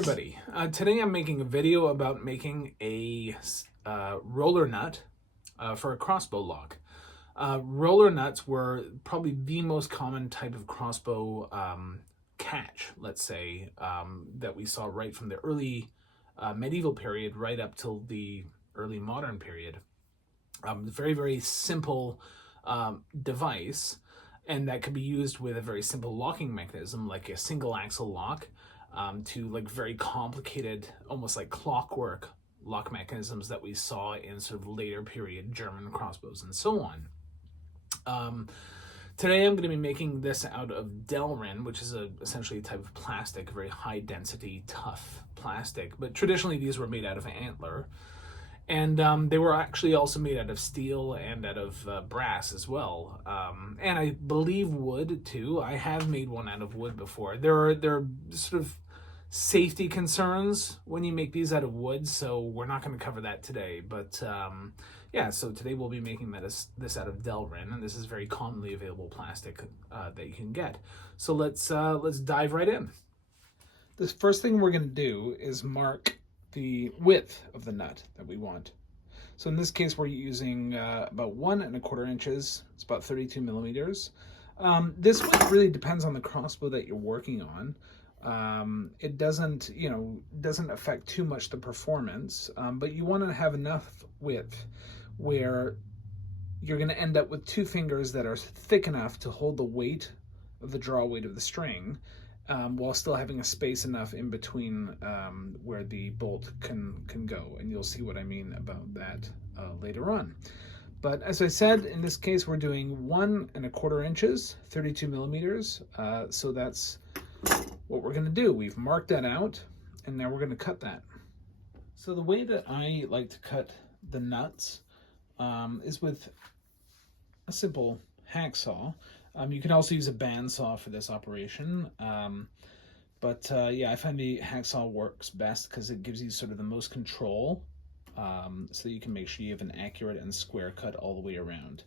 everybody. Today I'm making a video about making a roller nut for a crossbow lock. Roller nuts were probably the most common type of crossbow catch, let's say, that we saw right from the early medieval period right up till the early modern period. Very, very simple device, and that could be used with a very simple locking mechanism like a single axle lock, to like very complicated, almost like clockwork lock mechanisms that we saw in sort of later period German crossbows and so on. Today I'm going to be making this out of Delrin, which is essentially a type of plastic, very high density, tough plastic. But traditionally these were made out of antler. And they were actually also made out of steel and out of brass as well. And I believe wood too. I have made one out of wood before. There are sort of safety concerns when you make these out of wood, so we're not going to cover that today. But yeah, so today we'll be making this out of Delrin, and this is very commonly available plastic that you can get. So let's dive right in. The first thing we're going to do is mark the width of the nut that we want. So in this case, we're using about 1 1/4 inches. It's about 32 millimeters. This one really depends on the crossbow that you're working on. It doesn't affect too much the performance, but you want to have enough width where you're going to end up with 2 fingers that are thick enough to hold the weight of the draw weight of the string, while still having a space enough in between where the bolt can go. And you'll see what I mean about that later on. But as I said, in this case, we're doing 1 1/4 inches, 32 millimeters. So that's what we're going to do. We've marked that out, and now we're going to cut that. So the way that I like to cut the nuts is with a simple hacksaw. You can also use a bandsaw for this operation, but yeah, I find the hacksaw works best because it gives you sort of the most control, so that you can make sure you have an accurate and square cut all the way around.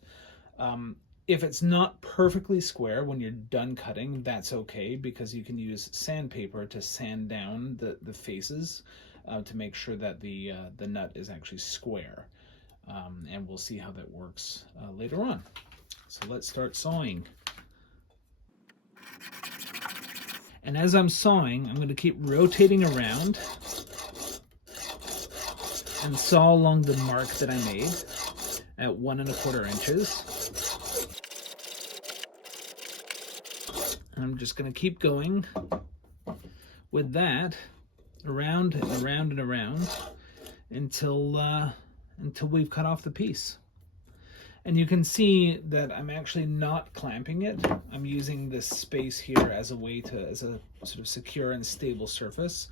If it's not perfectly square when you're done cutting, that's okay, because you can use sandpaper to sand down the faces to make sure that the nut is actually square, and we'll see how that works later on. So let's start sawing. And as I'm sawing, I'm going to keep rotating around and saw along the mark that I made at 1 1/4 inches. And I'm just going to keep going with that around and around and around until we've cut off the piece. And you can see that I'm actually not clamping it. I'm using this space here as a sort of secure and stable surface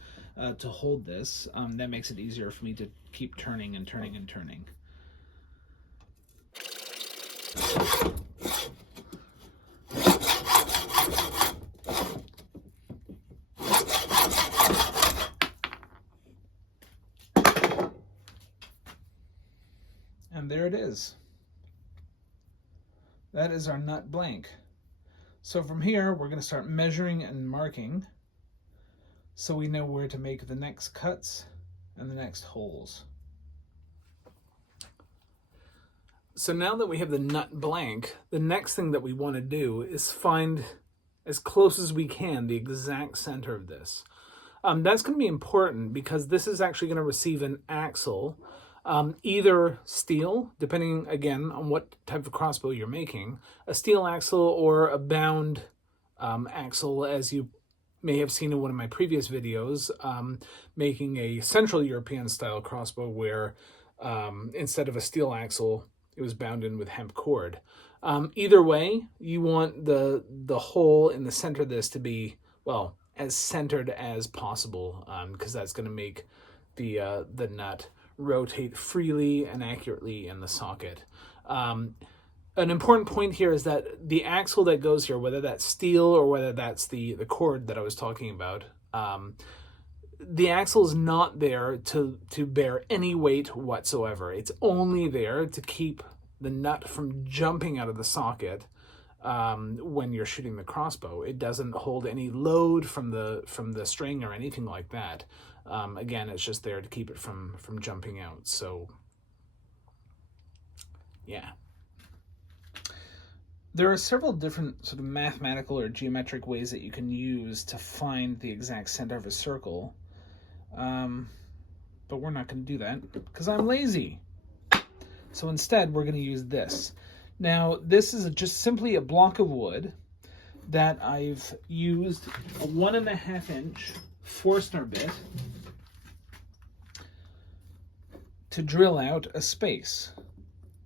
to hold this. That makes it easier for me to keep turning and turning and turning. And there it is. That is our nut blank. So from here, we're going to start measuring and marking so we know where to make the next cuts and the next holes. So now that we have the nut blank, the next thing that we want to do is find, as close as we can, the exact center of this. That's going to be important because this is actually going to receive an axle, either steel, depending again on what type of crossbow you're making, a steel axle or a bound axle, as you may have seen in one of my previous videos, making a Central European style crossbow where instead of a steel axle, it was bound in with hemp cord. Either way, you want the hole in the center of this to be, well, as centered as possible, because that's going to make the nut rotate freely and accurately in the socket. An important point here is that the axle that goes here, whether that's steel or whether that's the cord that I was talking about, the axle is not there to bear any weight whatsoever. It's only there to keep the nut from jumping out of the socket when you're shooting the crossbow. It doesn't hold any load from the string or anything like that. Again, it's just there to keep it from jumping out. So yeah. There are several different sort of mathematical or geometric ways that you can use to find the exact center of a circle. But we're not going to do that because I'm lazy. So instead, we're going to use this. Now, this is just simply a block of wood that I've used a 1.5 inch Forstner bit to drill out a space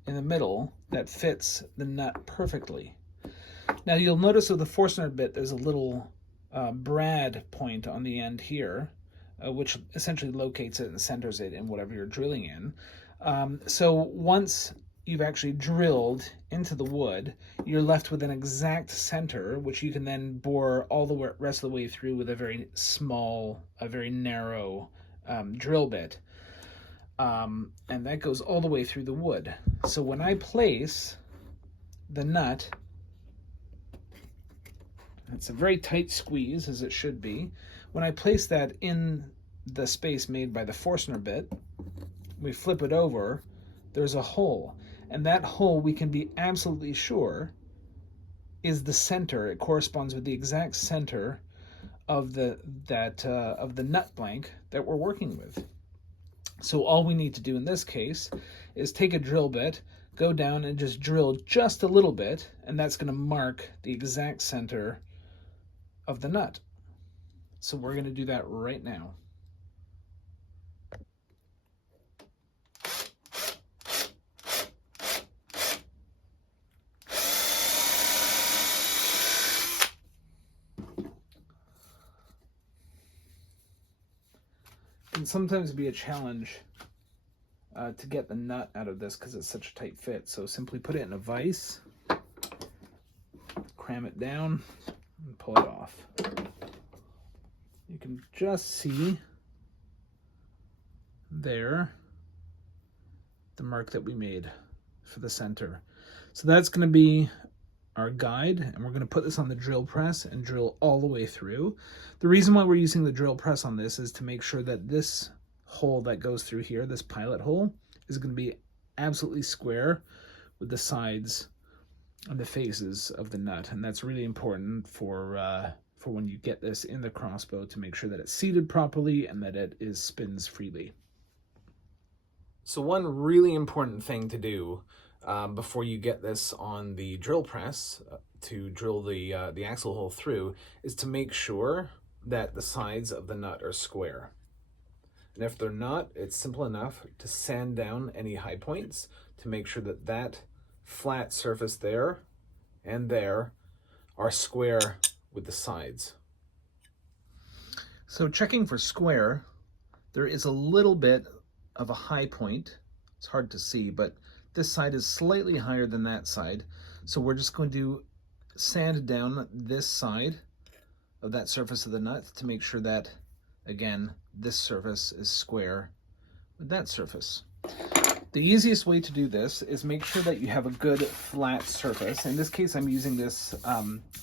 in the middle that fits the nut perfectly. Now, you'll notice with the Forstner bit, there's a little brad point on the end here, which essentially locates it and centers it in whatever you're drilling in. So once you've actually drilled into the wood, you're left with an exact center, which you can then bore all the rest of the way through with a very small, a very narrow drill bit. And that goes all the way through the wood. So when I place the nut, it's a very tight squeeze, as it should be. When I place that in the space made by the Forstner bit, we flip it over, there's a hole. And that hole, we can be absolutely sure, is the center. It corresponds with the exact center of the nut blank that we're working with. So all we need to do in this case is take a drill bit, go down and just drill just a little bit, and that's going to mark the exact center of the nut. So we're going to do that right now. Can sometimes be a challenge to get the nut out of this because it's such a tight fit. So simply put it in a vise, cram it down, and pull it off. You can just see there the mark that we made for the center. So that's going to be our guide, and we're going to put this on the drill press and drill all the way through. The reason why we're using the drill press on this is to make sure that this hole that goes through here, this pilot hole, is going to be absolutely square with the sides and the faces of the nut, and that's really important for when you get this in the crossbow, to make sure that it's seated properly and that it spins freely. So one really important thing to do before you get this on the drill press to drill the axle hole through is to make sure that the sides of the nut are square. And if they're not, it's simple enough to sand down any high points to make sure that that flat surface there and there are square with the sides. So checking for square, there is a little bit of a high point. It's hard to see, but this side is slightly higher than that side. So we're just going to sand down this side of that surface of the nut to make sure that, again, this surface is square with that surface. The easiest way to do this is make sure that you have a good flat surface. In this case, I'm using this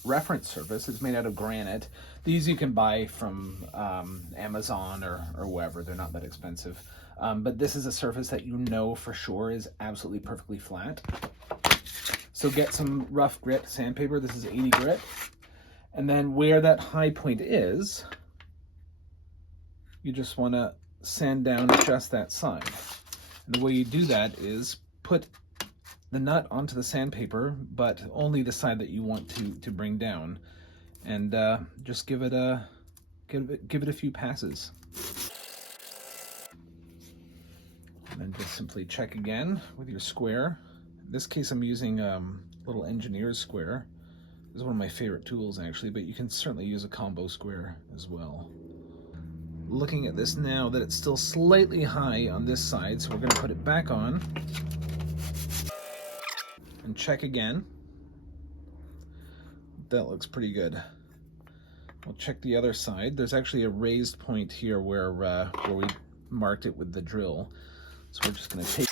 reference surface. It's made out of granite. These you can buy from Amazon or wherever. They're not that expensive. But this is a surface that you know for sure is absolutely perfectly flat. So get some rough grit sandpaper. This is 80 grit. And then where that high point is, you just want to sand down just that side. And the way you do that is put the nut onto the sandpaper, but only the side that you want to bring down, and just give it a few passes. And then just simply check again with your square. In this case, I'm using a little engineer's square. This is one of my favorite tools, actually, but you can certainly use a combo square as well. Looking at this now, that it's still slightly high on this side, so we're going to put it back on and check again. That looks pretty good. We'll check the other side. There's actually a raised point here where we marked it with the drill, so we're just going to take,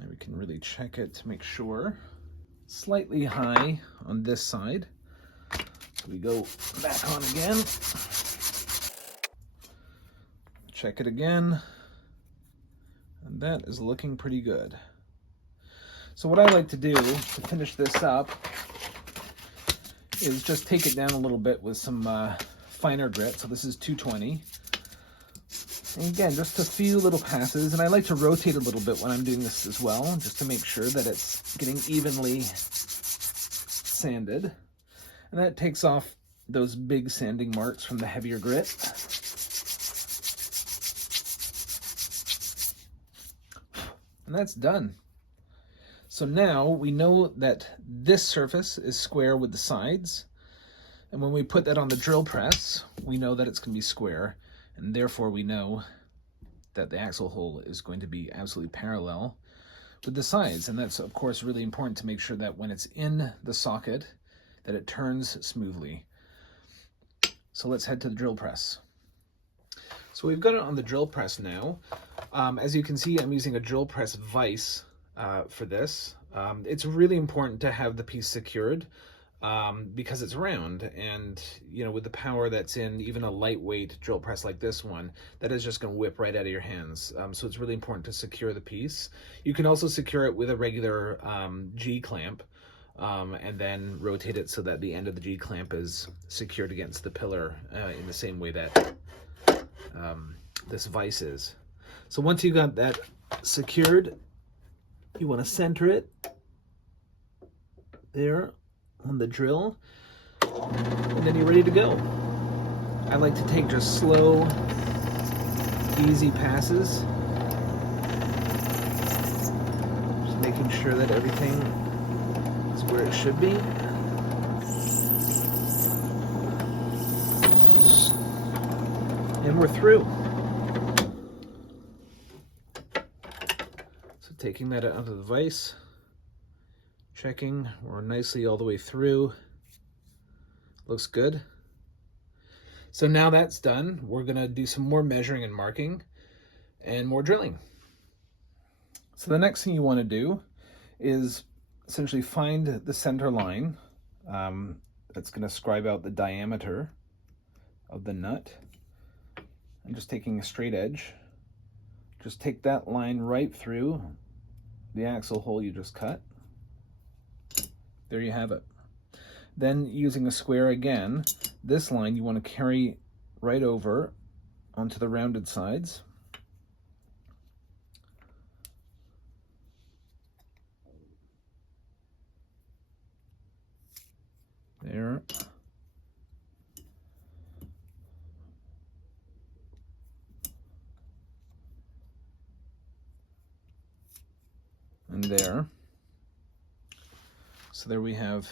and we can really check it to make sure. slightly high on this side. So we go back on again. Check it again. And that is looking pretty good. So what I like to do to finish this up is just take it down a little bit with some finer grit. So this is 220. And again, just a few little passes. And I like to rotate a little bit when I'm doing this as well, just to make sure that it's getting evenly sanded. And that takes off those big sanding marks from the heavier grit. And that's done. So now we know that this surface is square with the sides. And when we put that on the drill press, we know that it's going to be square. And therefore we know that the axle hole is going to be absolutely parallel with the sides. And that's of course really important to make sure that when it's in the socket, that it turns smoothly. So let's head to the drill press. So we've got it on the drill press now. As you can see, I'm using a drill press vise for this. It's really important to have the piece secured because it's round, and you know, with the power that's in even a lightweight drill press like this one, that is just going to whip right out of your hands. So it's really important to secure the piece. You can also secure it with a regular G-clamp, and then rotate it so that the end of the G-clamp is secured against the pillar in the same way that this vise is. So once you got that secured, you want to center it there on the drill, and then you're ready to go. I like to take just slow, easy passes, just making sure that everything is where it should be. And we're through. So taking that out of the vise, checking, we're nicely all the way through. Looks good. So now that's done, we're gonna do some more measuring and marking and more drilling. So the next thing you want to do is essentially find the center line that's going to scribe out the diameter of the nut. I'm just taking a straight edge. Just take that line right through the axle hole you just cut. There you have it. Then using a square again, this line you want to carry right over onto the rounded sides. There. And there. So there we have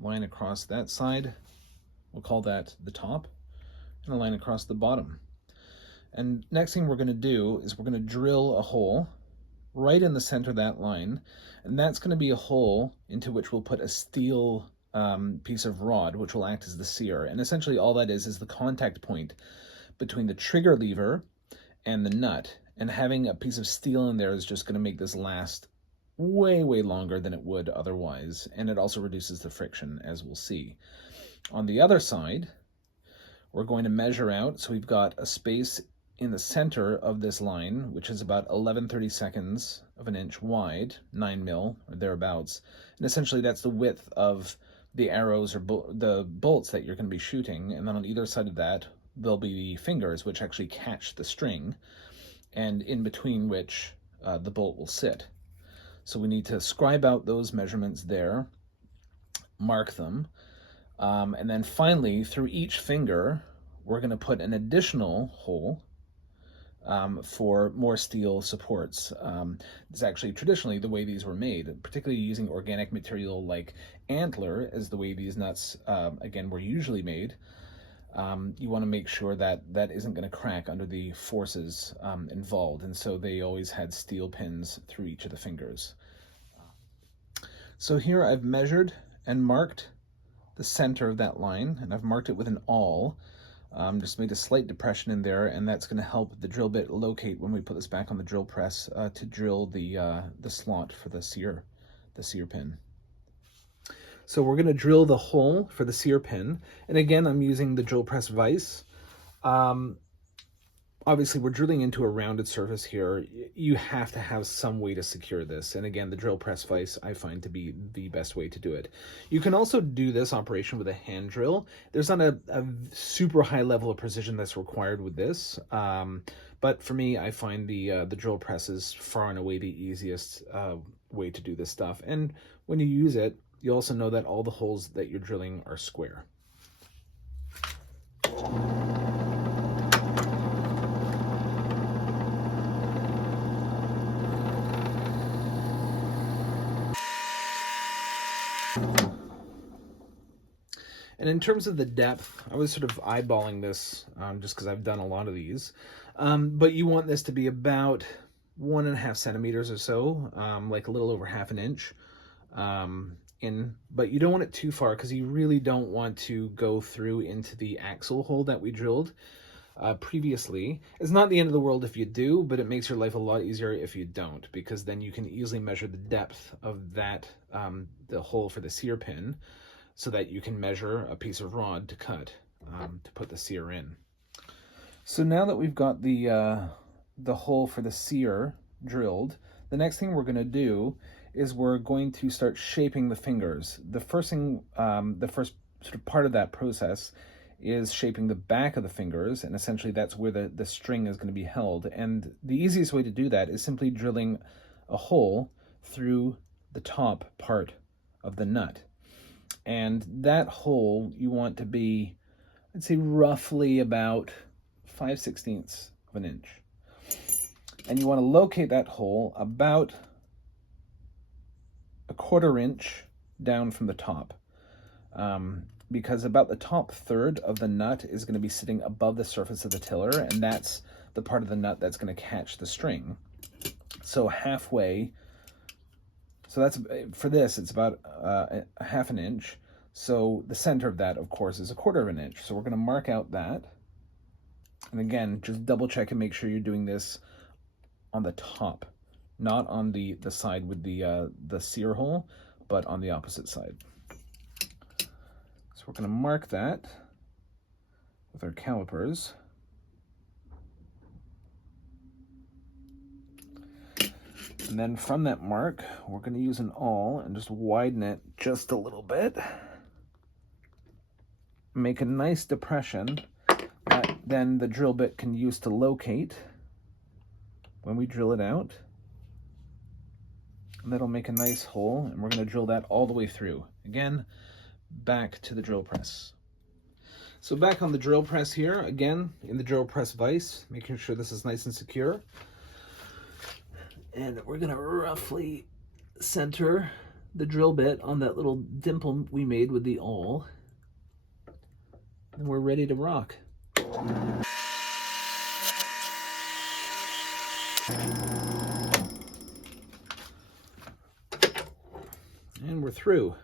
a line across that side. We'll call that the top, and a line across the bottom. And next thing we're going to do is we're going to drill a hole right in the center of that line, and that's going to be a hole into which we'll put a steel piece of rod, which will act as the sear. And essentially all that is the contact point between the trigger lever and the nut. And having a piece of steel in there is just going to make this last way longer than it would otherwise, and it also reduces the friction, as we'll see. On the other side, we're going to measure out, so we've got a space in the center of this line, which is about 11/32 of an inch wide, 9 mil or thereabouts, and essentially that's the width of the arrows or the bolts that you're going to be shooting. And then on either side of that there'll be the fingers which actually catch the string, and in between which the bolt will sit. So we need to scribe out those measurements there, mark them, and then finally through each finger we're going to put an additional hole for more steel supports. It's actually traditionally the way these were made, particularly using organic material like antler as the way these nuts again were usually made. You want to make sure that that isn't going to crack under the forces involved, and so they always had steel pins through each of the fingers. So here I've measured and marked the center of that line, and I've marked it with an awl. Just made a slight depression in there, and that's going to help the drill bit locate when we put this back on the drill press to drill the slot for the sear pin. So we're going to drill the hole for the sear pin. And again, I'm using the drill press vise. Obviously, we're drilling into a rounded surface here. You have to have some way to secure this. And again, the drill press vise I find to be the best way to do it. You can also do this operation with a hand drill. There's not a super high level of precision that's required with this. But for me, I find the drill press is far and away the easiest way to do this stuff. And when you use it, you also know that all the holes that you're drilling are square. And in terms of the depth, I was sort of eyeballing this just because I've done a lot of these. But you want this to be about 1.5 centimeters or so, like a little over half an inch. But you don't want it too far because you really don't want to go through into the axle hole that we drilled previously. It's not the end of the world if you do, but it makes your life a lot easier if you don't, because then you can easily measure the depth of that, the hole for the sear pin, so that you can measure a piece of rod to cut to put the sear in. So now that we've got the hole for the sear drilled, the next thing we're going to do is we're going to start shaping the fingers. The first thing, the first sort of part of that process is shaping the back of the fingers, and essentially that's where the string is going to be held. And the easiest way to do that is simply drilling a hole through the top part of the nut. And that hole you want to be, I'd say, roughly about 5/16 of an inch. And you want to locate that hole about 1/4 inch down from the top, because about the top third of the nut is going to be sitting above the surface of the tiller, and that's the part of the nut that's going to catch the string. So halfway, so that's, for this, it's about 1/2 inch. So the center of that, of course, is 1/4 inch. So we're going to mark out that. And again, just double check and make sure you're doing this on the top, not on the side with the sear hole, but on the opposite side. So we're going to mark that with our calipers. And then from that mark, we're going to use an awl and just widen it just a little bit. Make a nice depression that then the drill bit can use to locate when we drill it out. And that'll make a nice hole, and we're going to drill that all the way through. Again, back to the drill press. So back on the drill press here, again, in the drill press vise, making sure this is nice and secure. And we're going to roughly center the drill bit on that little dimple we made with the awl. And we're ready to rock. And we're through.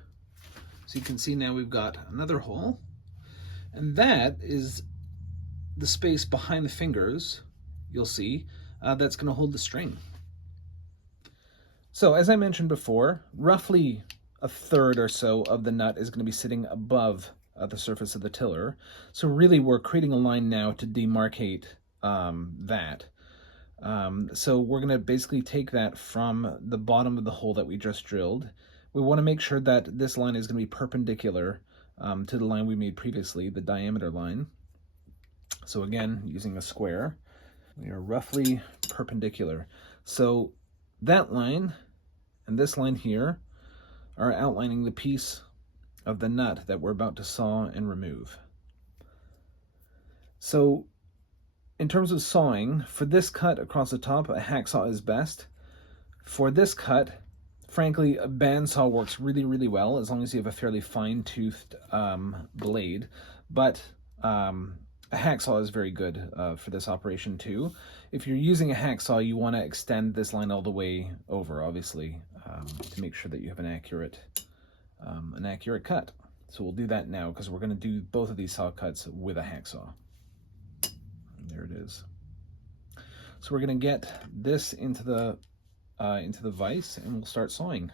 So you can see now we've got another hole, and that is the space behind the fingers, you'll see, that's going to hold the string. So as I mentioned before, roughly 1/3 or so of the nut is going to be sitting above the surface of the tiller. So really we're creating a line now to demarcate that. So we're going to basically take that from the bottom of the hole that we just drilled. We want to make sure that this line is going to be perpendicular to the line we made previously, the diameter line. So again, using a square, we are roughly perpendicular. So that line and this line here are outlining the piece of the nut that we're about to saw and remove. So in terms of sawing, for this cut across the top, a hacksaw is best. For this cut, frankly, a bandsaw works really, really well as long as you have a fairly fine-toothed blade. But a hacksaw is very good for this operation too. If you're using a hacksaw, you want to extend this line all the way over, obviously, to make sure that you have an accurate cut. So we'll do that now because we're going to do both of these saw cuts with a hacksaw. And there it is. So we're going to get this into the vise, and we'll start sawing.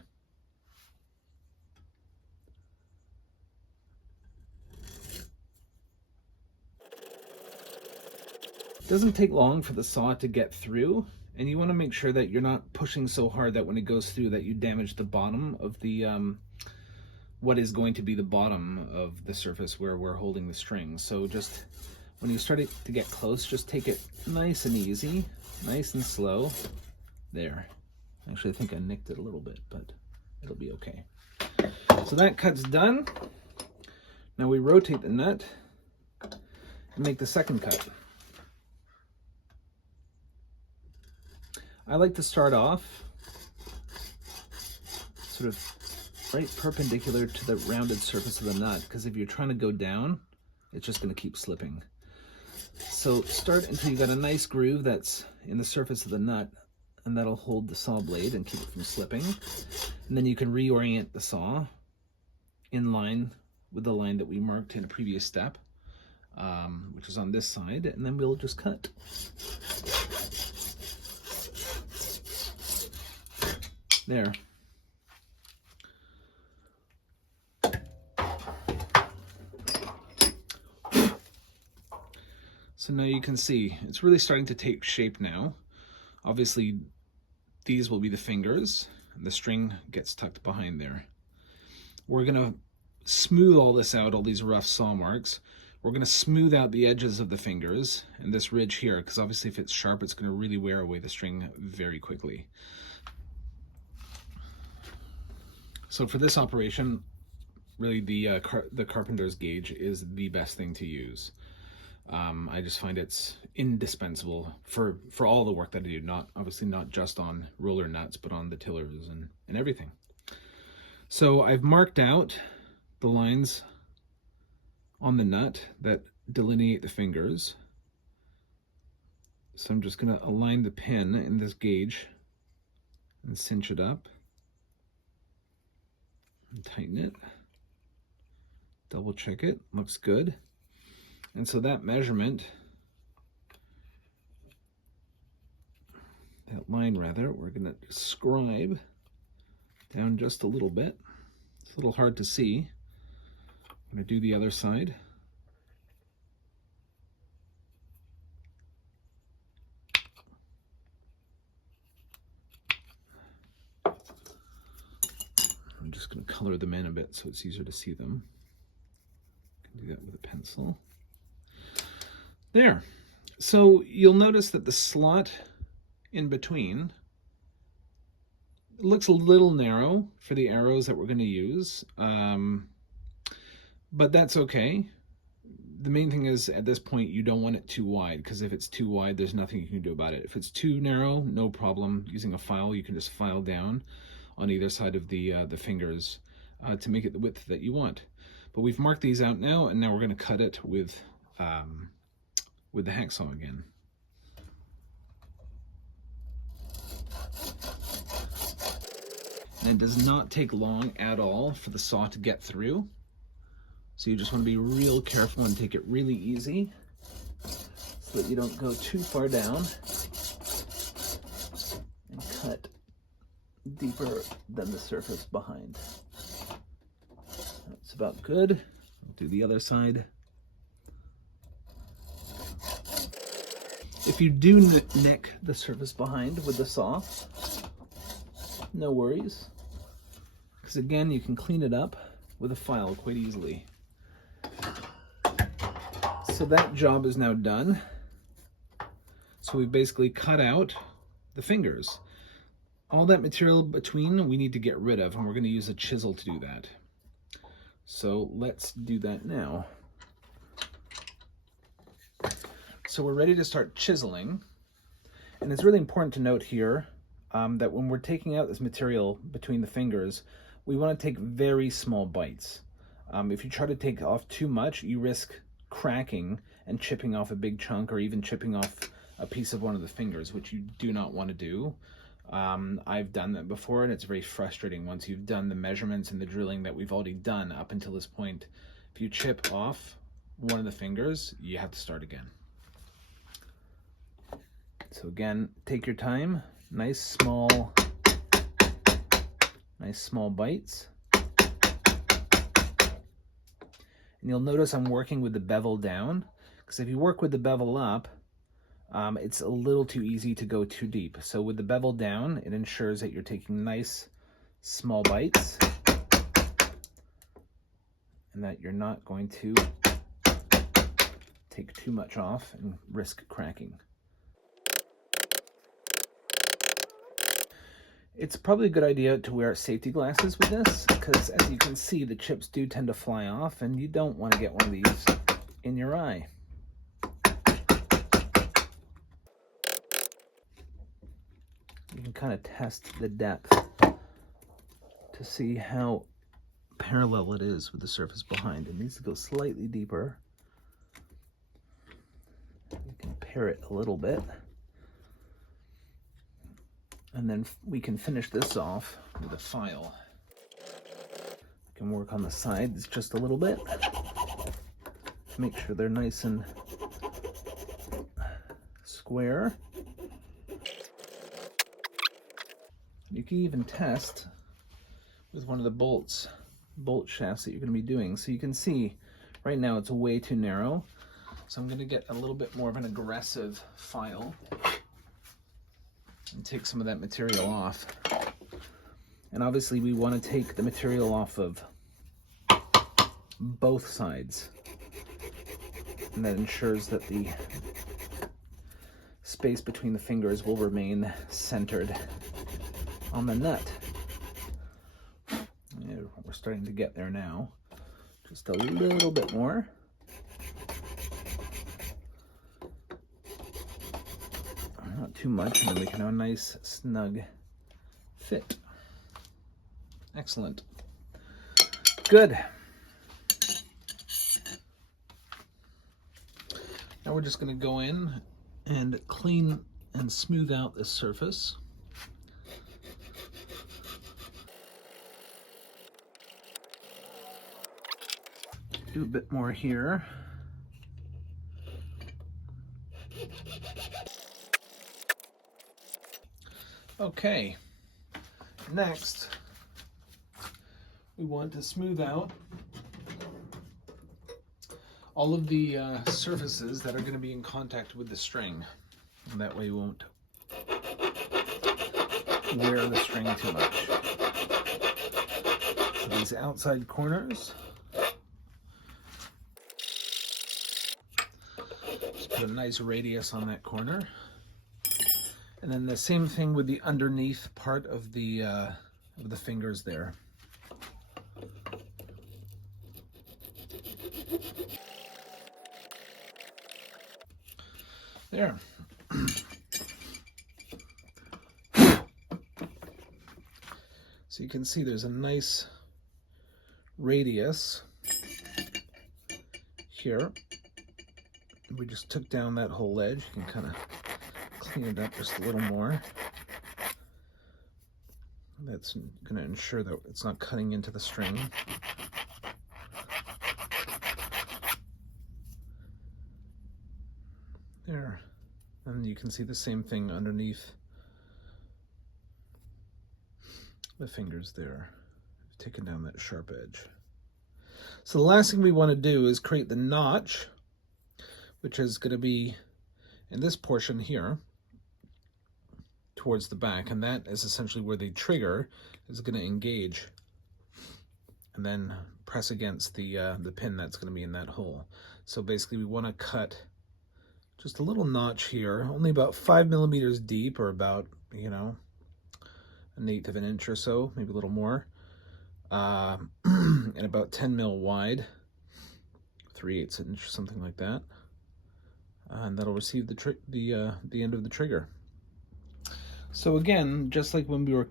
It doesn't take long for the saw to get through, and you want to make sure that you're not pushing so hard that when it goes through that you damage the bottom of the what is going to be the bottom of the surface where we're holding the string. So just when you start to get close, just take it nice and easy, nice and slow. There. Actually, I think I nicked it a little bit, but it'll be okay. So that cut's done. Now we rotate the nut and make the second cut. I like to start off sort of right perpendicular to the rounded surface of the nut, because if you're trying to go down, it's just going to keep slipping. So start until you got a nice groove that's in the surface of the nut, and that'll hold the saw blade and keep it from slipping. And then you can reorient the saw in line with the line that we marked in a previous step, which is on this side, and then we'll just cut. There. So now you can see it's really starting to take shape now. Obviously, these will be the fingers, and the string gets tucked behind there. We're gonna smooth all this out, all these rough saw marks. We're gonna smooth out the edges of the fingers and this ridge here, because obviously if it's sharp, it's gonna really wear away the string very quickly. So for this operation, really the carpenter's gauge is the best thing to use. I just find it's indispensable for all the work that I do, obviously not just on roller nuts, but on the tillers and everything. So I've marked out the lines on the nut that delineate the fingers. So I'm just going to align the pin in this gauge and cinch it up and tighten it. Double check it, looks good. And so that measurement, that line rather, we're going to scribe down just a little bit. It's a little hard to see. I'm going to do the other side. I'm just going to color them in a bit so it's easier to see them. I can do that with a pencil. There. So you'll notice that the slot in between looks a little narrow for the arrows that we're going to use, but that's okay. The main thing is at this point you don't want it too wide, because if it's too wide there's nothing you can do about it. If it's too narrow, no problem. Using a file, you can just file down on either side of the fingers to make it the width that you want. But we've marked these out now, and now we're going to cut it with the hacksaw again. And it does not take long at all for the saw to get through. So you just want to be real careful and take it really easy so that you don't go too far down and cut deeper than the surface behind. That's about good. I'll do the other side. If you do nick the surface behind with the saw, no worries, because again you can clean it up with a file quite easily. So that job is now done. So we've basically cut out the fingers. All that material between we need to get rid of, and we're going to use a chisel to do that. So let's do that now. So we're ready to start chiseling, and it's really important to note here that when we're taking out this material between the fingers, we want to take very small bites. If you try to take off too much, you risk cracking and chipping off a big chunk, or even chipping off a piece of one of the fingers, which you do not want to do. I've done that before, and it's very frustrating once you've done the measurements and the drilling that we've already done up until this point. If you chip off one of the fingers, you have to start again. So again, take your time, nice small bites. And you'll notice I'm working with the bevel down, because if you work with the bevel up, it's a little too easy to go too deep. So with the bevel down, it ensures that you're taking nice small bites and that you're not going to take too much off and risk cracking. It's probably a good idea to wear safety glasses with this, because as you can see, the chips do tend to fly off, and you don't want to get one of these in your eye. You can kind of test the depth to see how parallel it is with the surface behind. It needs to go slightly deeper. You can pare it a little bit. And then we can finish this off with a file. We can work on the sides just a little bit. Make sure they're nice and square. You can even test with one of the bolt shafts that you're going to be doing. So you can see right now it's way too narrow. So I'm going to get a little bit more of an aggressive file and take some of that material off. And obviously we want to take the material off of both sides. And that ensures that the space between the fingers will remain centered on the nut. Yeah, we're starting to get there now. Just a little bit more. Not too much, and then we can have a nice snug fit. Excellent. Good. Now we're just going to go in and clean and smooth out this surface. Do a bit more here. Okay, next we want to smooth out all of the surfaces that are going to be in contact with the string. And that way we won't wear the string too much. So these outside corners, just put a nice radius on that corner. And then the same thing with the underneath part of the fingers there. There. So you can see there's a nice radius here. We just took down that whole edge. You can kind of clean it up just a little more. That's going to ensure that it's not cutting into the string. There. And you can see the same thing underneath the fingers there. I've taken down that sharp edge. So the last thing we want to do is create the notch, which is going to be in this portion here towards the back, and that is essentially where the trigger is going to engage and then press against the pin that's going to be in that hole. So basically we want to cut just a little notch here, only about 5 millimeters deep, or about, you know, 1/8 of an inch or so, maybe a little more, and about 10 mil wide, 3/8 inch, something like that, and that'll receive the end of the trigger. So again, just like when we were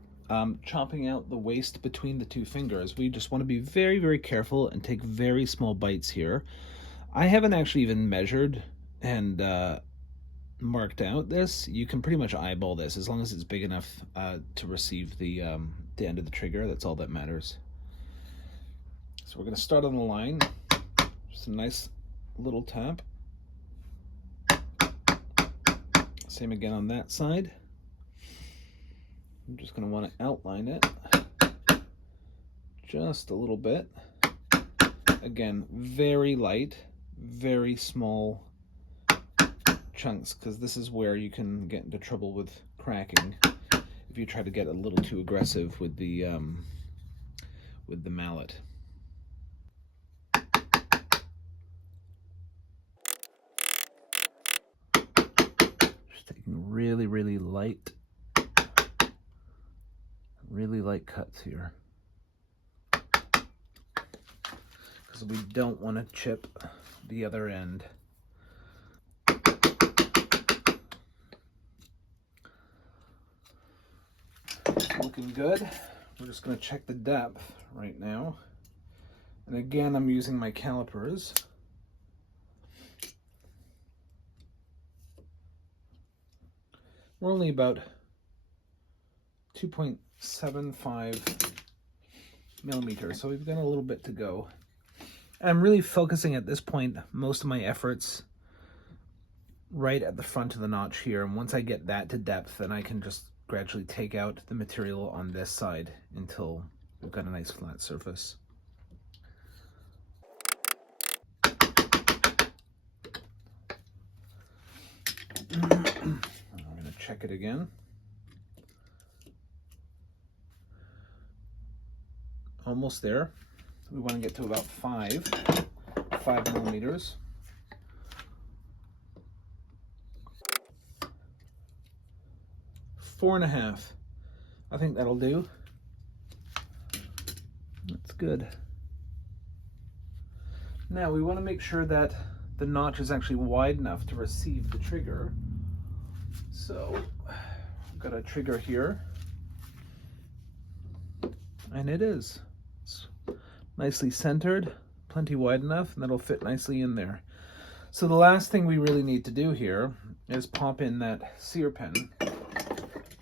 chopping out the waste between the two fingers, we just want to be very, very careful and take very small bites here. I haven't actually even measured and marked out this. You can pretty much eyeball this as long as it's big enough to receive the end of the trigger. That's all that matters. So we're going to start on the line. Just a nice little tap. Same again on that side. I'm just going to want to outline it just a little bit. Again, very light, very small chunks, because this is where you can get into trouble with cracking if you try to get a little too aggressive with the mallet. Just taking really light cuts here, because we don't want to chip the other end. Looking good. We're just going to check the depth right now. And again, I'm using my calipers. We're only about 2.75 millimeters, so we've got a little bit to go. I'm really focusing at this point most of my efforts right at the front of the notch here, and once I get that to depth, then I can just gradually take out the material on this side until we've got a nice flat surface. I'm going to check it again. Almost there. We want to get to about 5 millimeters. 4.5. I think that'll do. That's good. Now we want to make sure that the notch is actually wide enough to receive the trigger. So I've got a trigger here, and it is. It's nicely centered, plenty wide enough, and that'll fit nicely in there. So the last thing we really need to do here is pop in that sear pin.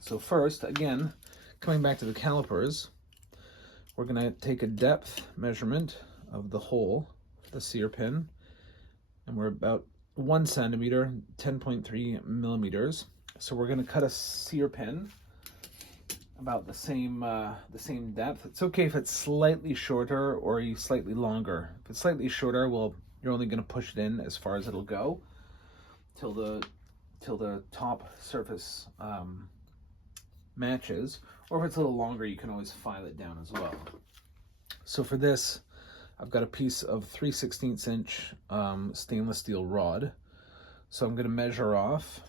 So first, again, coming back to the calipers, we're going to take a depth measurement of the hole, the sear pin, and we're about 1 centimeter, 10.3 millimeters. So we're going to cut a sear pin about the same depth. It's okay if it's slightly shorter or slightly longer. If it's slightly shorter, well, you're only going to push it in as far as it'll go till the top surface matches. Or if it's a little longer, you can always file it down as well. So for this, I've got a piece of 3/16 inch stainless steel rod. So I'm going to measure off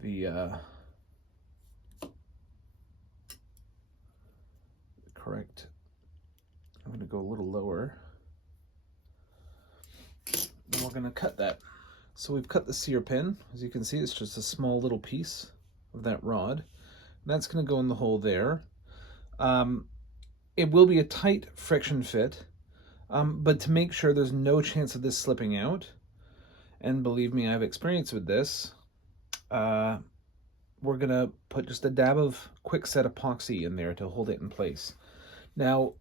the correct. I'm going to go a little lower. And we're going to cut that. So we've cut the sear pin. As you can see, it's just a small little piece of that rod. That's going to go in the hole there. It will be a tight friction fit, but to make sure there's no chance of this slipping out, and believe me, I have experience with this, we're going to put just a dab of quickset epoxy in there to hold it in place. Now,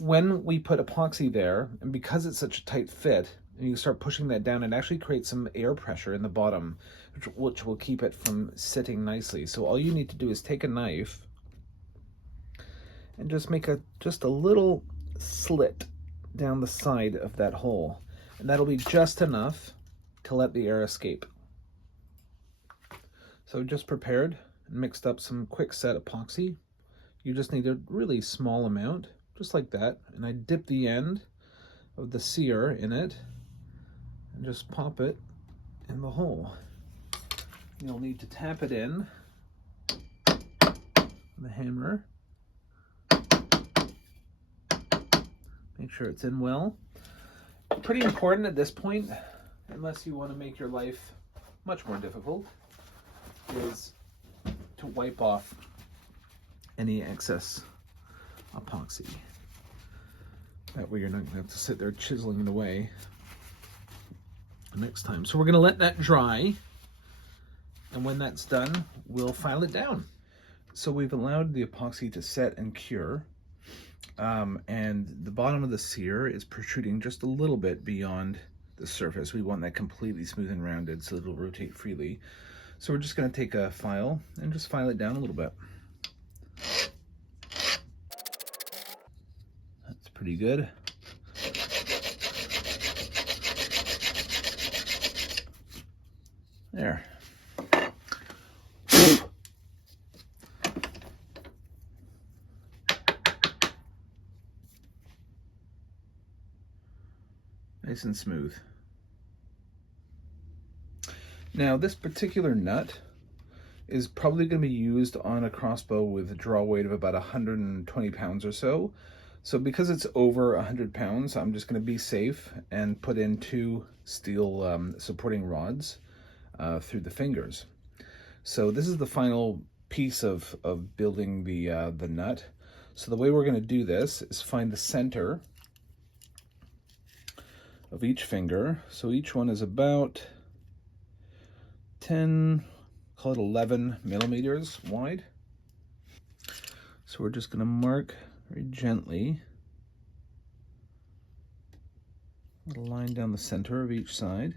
when we put epoxy there, and because it's such a tight fit, and you start pushing that down, it actually creates some air pressure in the bottom, which will keep it from sitting nicely. So all you need to do is take a knife and just make just a little slit down the side of that hole. And that'll be just enough to let the air escape. So just prepared and mixed up some quickset epoxy. You just need a really small amount, just like that. And I dip the end of the sear in it and just pop it in the hole. You'll need to tap it in with a hammer. Make sure it's in well. Pretty important at this point, unless you want to make your life much more difficult, is to wipe off any excess epoxy. That way you're not going to have to sit there chiseling it away next time. So we're going to let that dry, and when that's done, we'll file it down. So we've allowed the epoxy to set and cure, and the bottom of the sear is protruding just a little bit beyond the surface. We want that completely smooth and rounded so it'll rotate freely. So we're just going to take a file and just file it down a little bit. That's pretty good. There. Nice and smooth. Now this particular nut is probably going to be used on a crossbow with a draw weight of about 120 pounds or so. So because it's over 100 pounds, I'm just going to be safe and put in 2 steel supporting rods through the fingers. So this is the final piece of building the nut. So the way we're going to do this is find the center of each finger. So each one is about 10, call it 11 millimeters wide. So we're just going to mark very gently a line down the center of each side.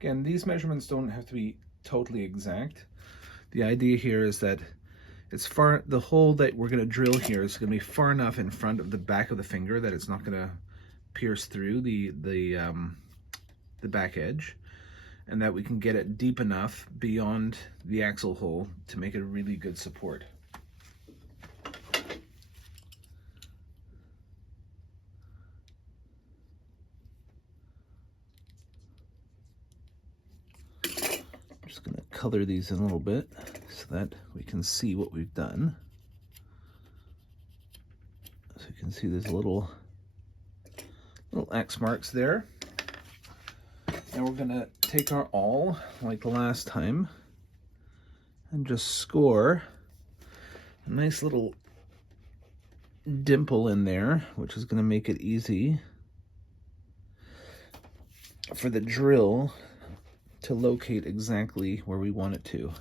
Again, these measurements don't have to be totally exact. The idea here is that it's far, the hole that we're going to drill here is going to be far enough in front of the back of the finger that it's not going to pierce through the back edge, and that we can get it deep enough beyond the axle hole to make it a really good support. I'm just going to color these in a little bit so that we can see what we've done. So you can see there's little X marks there. Now we're going to take our awl, like the last time, and just score a nice little dimple in there, which is going to make it easy for the drill to locate exactly where we want it to.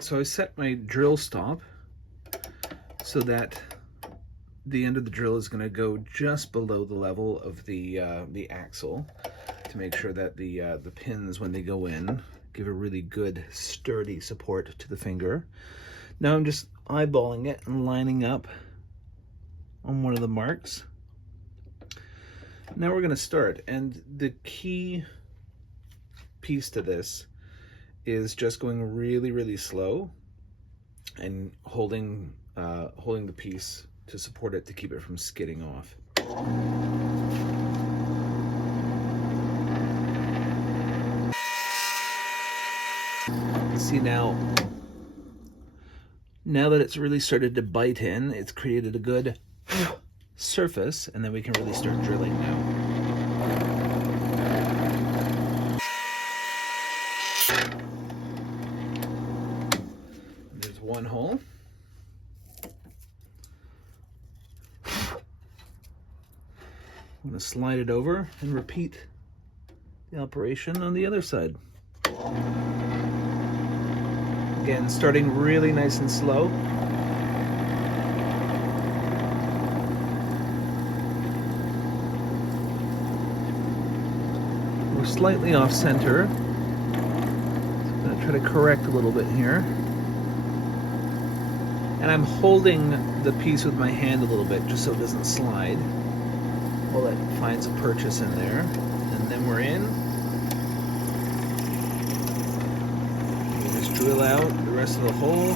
So I set my drill stop so that the end of the drill is going to go just below the level of the axle, to make sure that the pins, when they go in, give a really good sturdy support to the finger. Now I'm just eyeballing it and lining up on one of the marks. Now we're going to start, and the key piece to this is just going really, really slow and holding the piece to support it to keep it from skidding off. You see now that it's really started to bite in, it's created a good surface, and then we can really start drilling now. There's one hole. I'm going to slide it over and repeat the operation on the other side. Again, starting really nice and slow. We're slightly off center. So I'm going to try to correct a little bit here. And I'm holding the piece with my hand a little bit just so it doesn't slide while it finds a purchase in there. And then we're in. We just drill out the rest of the hole.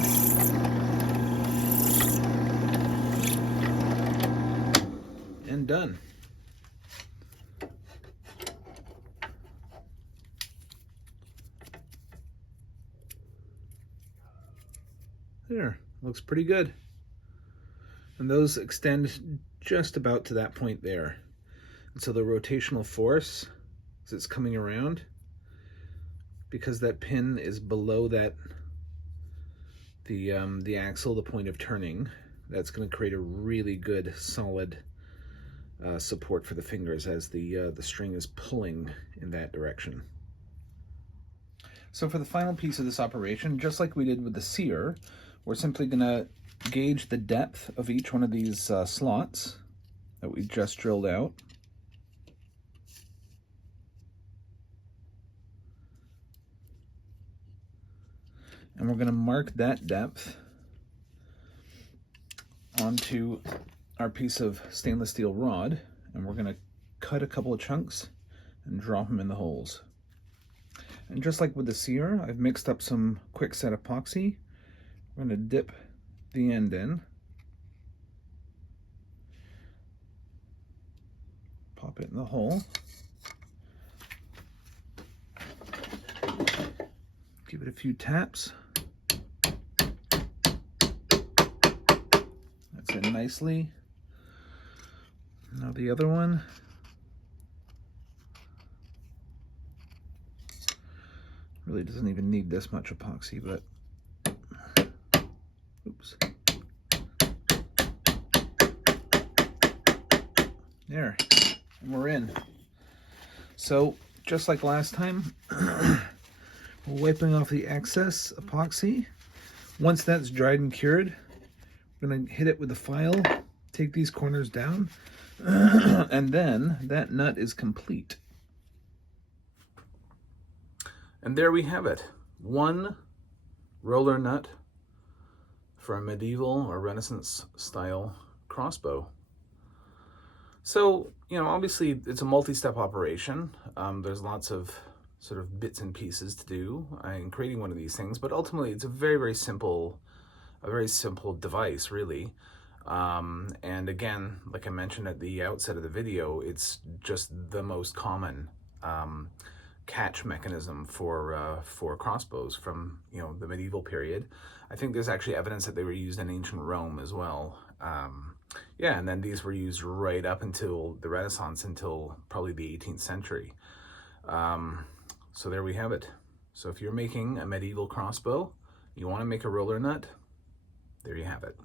And done. There, looks pretty good. And those extend just about to that point there. And so the rotational force, as it's coming around, because that pin is below that the axle, the point of turning, that's going to create a really good solid support for the fingers as the string is pulling in that direction. So for the final piece of this operation, just like we did with the sear, we're simply going to gauge the depth of each one of these slots that we just drilled out. And we're going to mark that depth onto our piece of stainless steel rod, and we're going to cut a couple of chunks and drop them in the holes. And just like with the sear, I've mixed up some quickset epoxy. I'm going to dip the end in, pop it in the hole, give it a few taps. That's in nicely. Now the other one. Really doesn't even need this much epoxy, but oops. There, and we're in. So just like last time, we're wiping off the excess epoxy. Once that's dried and cured, we're going to hit it with a file, take these corners down, and then that nut is complete. And there we have it. One roller nut for a medieval or Renaissance style crossbow. So, you know, obviously it's a multi-step operation. There's lots of sort of bits and pieces to do in creating one of these things, but ultimately it's a very simple device, really. And again, like I mentioned at the outset of the video, it's just the most common catch mechanism for crossbows from, you know, the medieval period. I think there's actually evidence that they were used in ancient Rome as well. Yeah, and then these were used right up until the Renaissance, until probably the 18th century. So there we have it. So if you're making a medieval crossbow, you want to make a roller nut, there you have it.